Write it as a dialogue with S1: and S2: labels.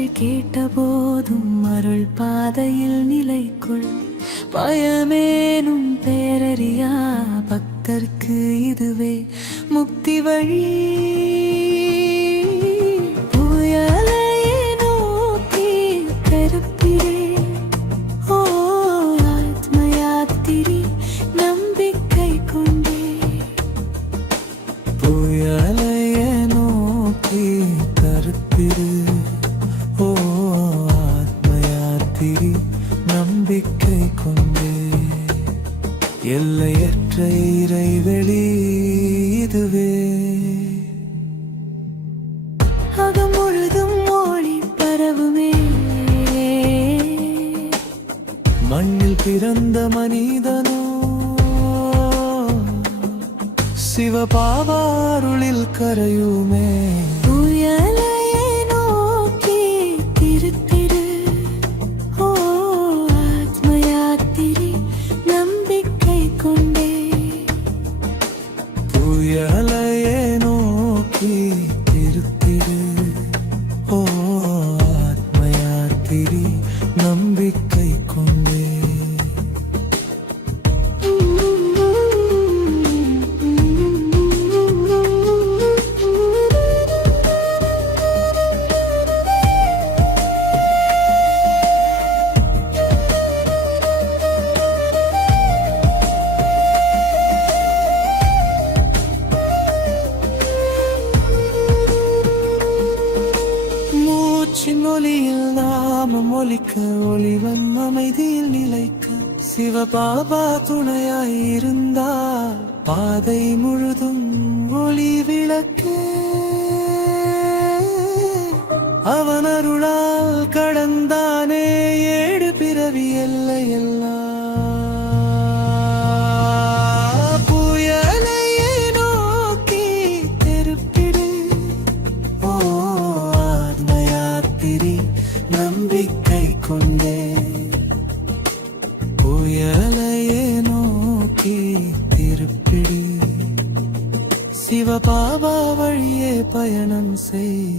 S1: புகழ் கேட்டபோதும் அருள் பாதையில் நிலைக்குள். பயமேனும் பேரறியா பக்தர்க்கு இதுவே. முக்தி வழி. ஆத்மயாத்திரி நம்பிக்கை கொண்டே எல்லையற்ற இறைவெளி இதுவே. அகம் முழுதும் மொழி பரவுமே. மண்ணில் பிறந்த மனிதனோ. சிவபாவாருளில் கரையுமே. நம்பிக்கை ஒலிக்க ஒளிவன் அமைதியில் நிலைக்க சிவபாபா துணையாய் இருந்தால் பாதை முழுதும் ஒளி விளக்கு. அவன் அருளால் கடந்தானே ஏழு பிறவி எல்லையெல்லாம் புயலையே நோக்கி திருப்பிடு ஓ ஆத்மயாத்திரி நம்பிக்கை கொண்டே. புயலையே நோக்கி திருப்பிடு. சிவபாபா வழியே பயணம் செய்.